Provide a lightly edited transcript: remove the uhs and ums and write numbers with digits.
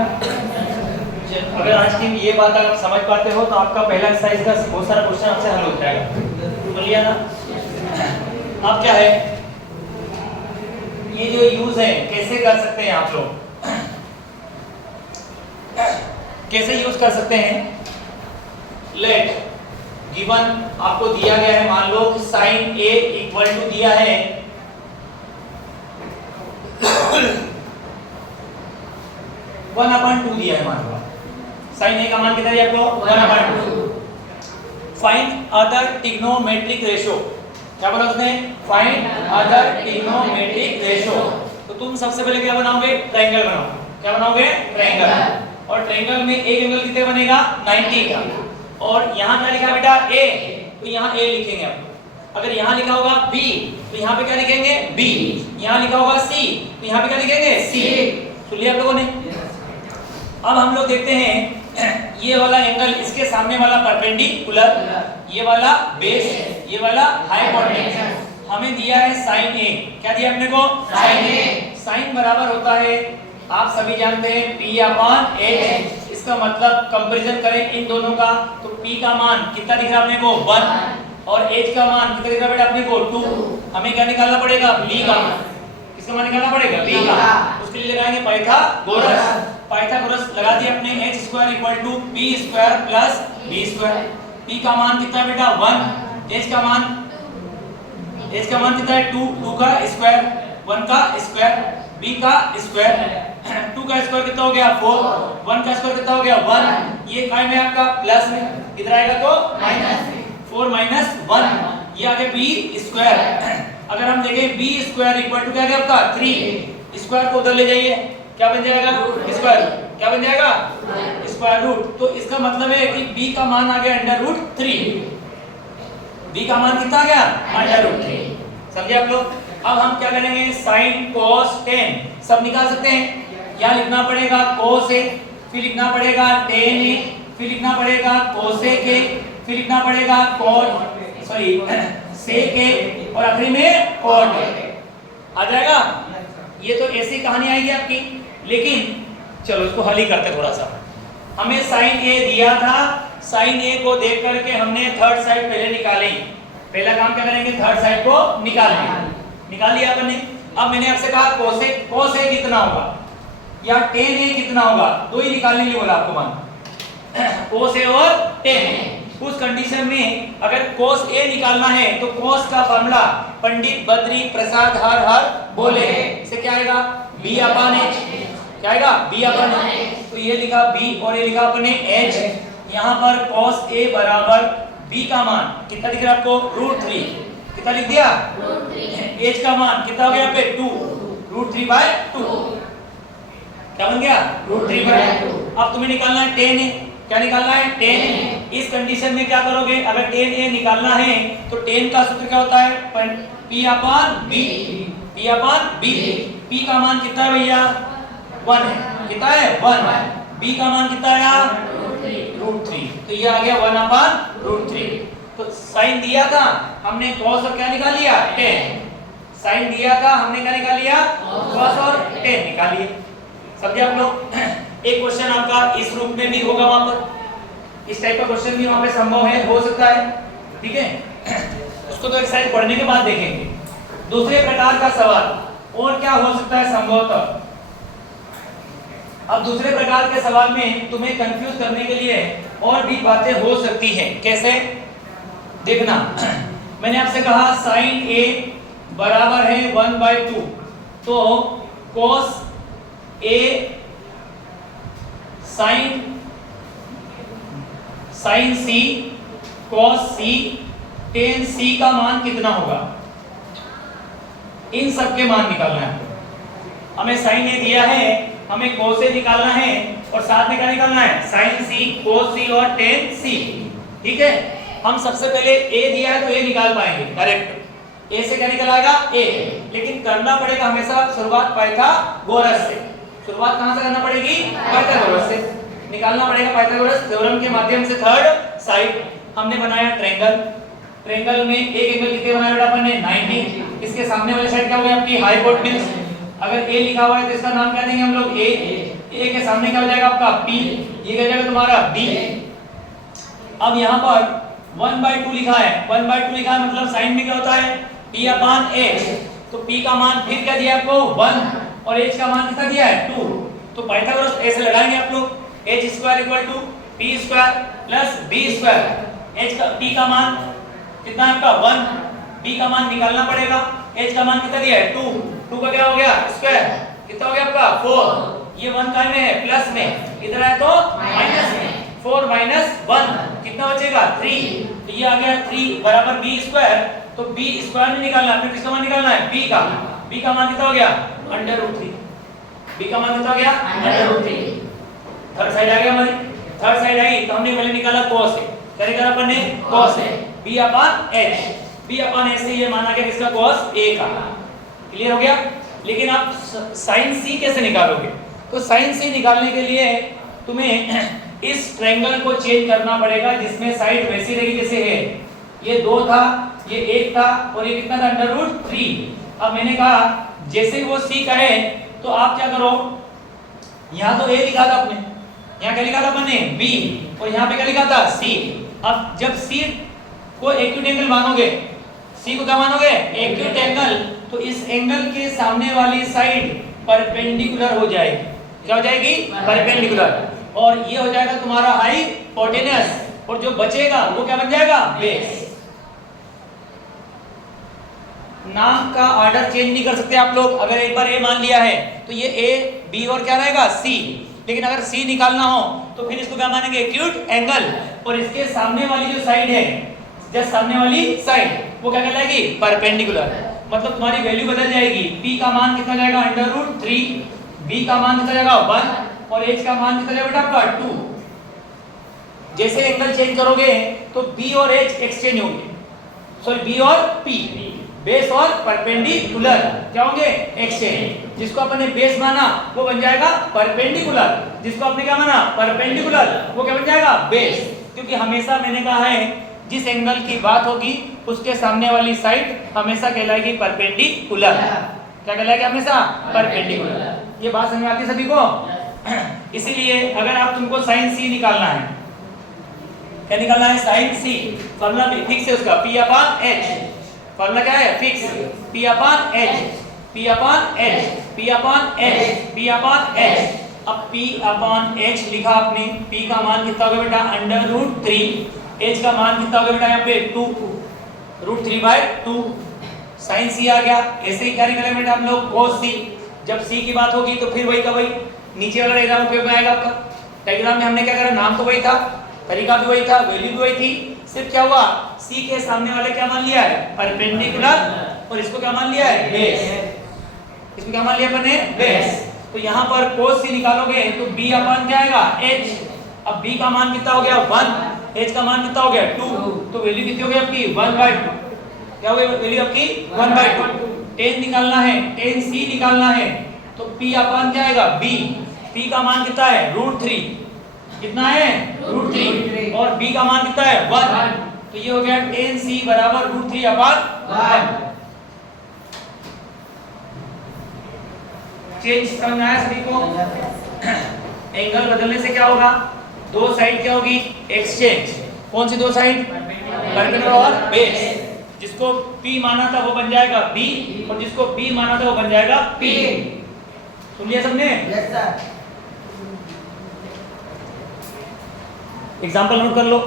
बेटा? अगर आज की ये बात आप समझ पाते हो तो आपका पहला एक्सरसाइज का बहुत सारा क्वेश्चन आपसे हल हो जाएगा। तो लिया ना? अब क्या है, ये जो यूज है कैसे कर सकते हैं आप लोग, कैसे यूज कर सकते हैं? लेट गिवन आपको दिया गया है, मान लो साइन ए इक्वल टू दिया है 1/2 दिया है, मान लो साइन ए का मान कितना दिया आपको? 1/2। Find other trigonometric ratio. क्या बोला उसने? Find other trigonometric ratio. तो तुम सबसे पहले क्या बनाओगे? ट्रायंगल बनाओगे। क्या बनाओगे? ट्रायंगल। और ट्रायंगल में एक एंगल कितने बनेगा? 90 का। और यहाँ क्या लिखा है बेटा? ए, तो यहाँ ए लिखेंगे आप। अगर यहाँ लिखा होगा बी तो यहाँ पे क्या लिखेंगे? बी। यहाँ लिखा होगा सी तो यहाँ पे क्या लिखेंगे? सी। सुन लिया आप लोगों ने? अब हम लोग देखते हैं ये वाला एंगल इसके सामने वाला परपेंडिकुलर, ये वाला बेस, ये वाला हाइपोटेन्यूज। हमें दिया है साइन ए। क्या दिया अपने को? साइन ए। साइन बराबर होता है, आप सभी जानते हैं, P/H। इसका मतलब कंपैरिजन करें इन दोनों का तो P का मान कितना दिख रहा है अपने को? 1 और H का मान कितना दिख रहा है बेटा अपने को? 2। हमें क्या निकालना पड़ेगा? B का मान। किसका मान निकालना पड़ेगा? B का। उसके लिए लगाएंगे पाइथागोरस। पाइथागोरस लगा दिया अपने h² = p² + b²। p का मान कितना है बेटा? 1। h का मान कितना है? 2 का स्क्वायर, 1 का स्क्वायर, b का स्क्वायर। 2 का स्क्वायर कितना हो गया? 4। 1 का स्क्वायर कितना हो गया? 1। ये काय में आपका प्लस में, किधर आएगा तो माइनस। 4 - 1 ये आ गया b²। अगर हम देखें b² = क्या आ गया आपका? 3। स्क्वायर को उधर ले जाइए, क्या बन जाएगा? स्क्वायर। क्या बन जाएगा? Square root. तो इसका मतलब है कि b का मान आ गया √3। b का मान कितना आ गया? √3। समझे आप लोग? अब हम क्या करेंगे? sin cos tan सब निकाल सकते हैं। क्या लिखना पड़ेगा? cos a, फिर लिखना पड़ेगा tan a, फिर लिखना पड़ेगा cos a के, फिर लिखना पड़ेगा sec a और आखिरी में cot a। आ जाएगा? ये तो ऐसी कहानी आएगी आपकी। लेकिन चलो इसको हल ही करते थोड़ा सा। हमें साइन ए दिया था, साइन ए को देख करके हमने थर्ड साइड पहले निकाली। पहला काम क्या करेंगे? थर्ड साइड को निकाल लिया अपन ने। अब मैंने आपसे कहा cos ए कितना होगा या tan ए कितना होगा, दो ही निकालने के लिए बोला आपको मान, cos ए और tan ए। उस कंडीशन में अगर cos ए निकालना है तो cos का फार्मूला पंडित बद्री प्रसाद हर बोले से क्या आएगा? b/h। क्या आएगा? b/h। तो ये लिखा b और ये लिखा अपने h। यहाँ पर cos a बराबर b का मान कितना दिख रहा है आपको? √3। कितना लिख दिया? √3। h का मान कितना हो गया पे? 2। √3/2 क्या बन गया? √3/2। अब तुम्हें निकालना है tan a। क्या निकालना है? tan a। इस कंडीशन में क्या करोगे? अगर tan a निकालना है तो tan का सूत्र क्या होता है? P/B। P का मान कितना है भैया? 1 है। कितना है? 1। b का मान कितना आया? √3। तो ये आ गया 1/√3। तो साइन दिया था हमने, cos और क्या निकाल लिया? tan। साइन दिया था हमने, क्या निकाल लिया? cos और tan निकाल लिए। समझे आप लोग? एक क्वेश्चन आपका इस रूप में भी होगा, वहां पर इस टाइप का क्वेश्चन भी वहां पे संभव है, हो सकता है। ठीक है, उसको तो एक्सरसाइज पढ़ने के बाद देखेंगे। दूसरे प्रकार का सवाल और क्या हो सकता है संभवतः? अब दूसरे प्रकार के सवाल में तुम्हें कंफ्यूज करने के लिए और भी बातें हो सकती हैं। कैसे? देखना, मैंने आपसे कहा साइन ए बराबर है 1/2, तो cos ए साइन सी cos सी tan सी का मान कितना होगा? इन सब के मान निकालना है। हमें साइन ए दिया है, हमें cos ए निकालना है और साथ में क्या निकालना है? sin c cos c और tan c। ठीक है, हम सबसे पहले a दिया है तो a निकाल पाएंगे डायरेक्ट। a से क्या निकल आएगा? a। लेकिन करना पड़ेगा हमेशा शुरुआत पाइथागोरस से। शुरुआत कहां से करना पड़ेगी? पाइथागोरस से। निकालना पड़ेगा पाइथागोरस थ्योरम के माध्यम से थर्ड साइड। हमने बनाया ट्रायंगल। ट्रायंगल में एक एंगल कितने बनाया बेटा अपन ने? 90। इसके सामने वाले साइड क्या हो गया आपकी? हाइपोटेन्यूज। अगर ए लिखा हुआ है तो इसका नाम क्या देंगे हम लोग? ए के सामने क्या हो जाएगा आपका? पी, ये क्या हो जाएगा तुम्हारा? बी। अब यहाँ पर 1/2 लिखा है, 1/2 लिखा है मतलब साइन में क्या होता है? p upon h। तो p का मान फिर क्या दिया आपको? 1 और h का मान कितना दिया है? 2। तो पाइथागोरस ऐसे लगाएंगे आप लोग, h square equal to p square plus b square. h का p का मान कितना है आपका? 1। b का मान निकालना पड़ेगा, h का मान कितना दिया है? 2 का क्या हो गया? स्क्वायर। कितना हो गया आपका? 4। ये 1 का में है प्लस में, इधर है तो माइनस में। 4 माइनस 1 कितना बचेगा? 3। तो ये आ गया 3 बराबर b स्क्वायर। तो b स्क्वायर में निकालना है, फिर किसका मान निकालना है? b का। b का मान कितना हो गया? √3। b का मान कितना हो गया? √3। थर्ड साइड आ गया हमारी। थर्ड साइड आई तो हमने पहले निकाला cos a। क्या निकाला अपन ने? cos a। b upon h, b upon h से ये माना गया किसका? cos a का। क्लियर हो गया? लेकिन आप sin c कैसे निकालोगे? तो sin c निकालने के लिए तुम्हें इस ट्रायंगल को चेंज करना पड़ेगा जिसमें साइड वैसी रहेगी जैसे है। ये 2 था, ये 1 था और ये कितना था? √3। अब मैंने कहा जैसे वो c का है तो आप क्या करो, यहाँ तो a लिखा था आपने, यहाँ क्या लिखा था अपन ने? b, और यहाँ पे क्या लिखा था? c। अब जब c को एक्यूट एंगल मानोगे, c को क्या मानोगे? एक्यूट एंगल, तो इस एंगल के सामने वाली साइड परपेंडिकुलर हो जाएगी। क्या हो जाएगी? परपेंडिकुलर। और ये हो जाएगा तुम्हारा हाइपोटेनस, और जो बचेगा वो क्या बन जाएगा? बेस। नाम का ऑर्डर चेंज नहीं कर सकते आप लोग। अगर एक बार a मान लिया है तो ये a, b और क्या रहेगा? c। लेकिन अगर c निकालना हो तो फिर इसको क्या मानेंगे? Acute angle. और इसके सामने वाली जो साइड है, जस्ट सामने वाली साइड, वो क्या कहलाएगी? परपेंडिकुलर। मतलब तुम्हारी वैल्यू बदल जाएगी। p का मान कितना जाएगा? √3, b का मान कितना जाएगा? 1 और h का मान कितना जाएगा बेटा? 2। जैसे एंगल चेंज करोगे तो b और h एक्सचेंज होंगे, सॉरी b और p, बेस और परपेंडिकुलर क्या होंगे? एक्सचेंज। जिसको अपन ने बेस माना वो बन जाएगा परपेंडिकुलर, जिसको आपने क्या माना? परपेंडिकुलर, वो क्या बन जाएगा? बेस। क्योंकि हमेशा मैंने कहा है जिस एंगल की बात होगी उसके सामने वाली साइड हमेशा कहलाएगी परपेंडिकुलर। क्या कहलाएगी? हमेशा परपेंडिकुलर। ये बात समझ में आती है सभी को? इसीलिए अगर आप तुमको साइन c निकालना है, क्या निकालना है? Sine c। फॉर्मूला भी फिक्स है उसका, p अपॉन h। फॉर्मूला क्या है? Fix, p upon h, p upon h, p upon h, p upon h। अब p अपॉन h लिखा आपने, p का मान कितना होगा बेटा? √3। h का मान कितना होगा बेटा? यहाँ पे 2, √3/2। साइन c आ गया। ऐसे ही क्या निकालेंगे बेटा हम लोग? cos c। जब c की बात होगी तो फिर वही का वही नीचे वाला डायग्राम उपयोग में आएगा आपका। डायग्राम में हमने क्या करा? नाम तो वही था, तरीका भी वही था, वैल्यू भी वही थी। सिर्फ क्या हुआ? c के सामने वाले क्या मान लिया है? परपेंडिकुलर। और इसको क्या मान लिया है? बेस। इसको क्या मान लिया अपन ने? बेस। तो यहाँ पर cos c निकालोगे तो b अपॉन क्या आएगा? h। अब b का मान कितना हो गया? 1, h का मान कितना हो गया? 2। तो वैल्यू कितनी हो गई आपकी? 1/2। क्या हो गई वैल्यू आपकी? 1/2। tan निकालना है, tan c निकालना है, तो p अपॉन क्या आएगा? b। p का मान कितना है? √3। कितना है? √3। और b का मान कितना है? 1। तो ये हो गया tan c बराबर √3 अपॉन 1। चेंज समझ में आया सभी को? एंगल बदलने से क्या होगा? दो साइड क्या होगी? एक्सचेंज। कौन सी दो साइड? परपेंडिकुलर और बेस। जिसको p माना था वो बन जाएगा b, और जिसको b माना था वो बन जाएगा p। सुन लिया सबने? Yes sir. एग्जांपल नोट कर लो।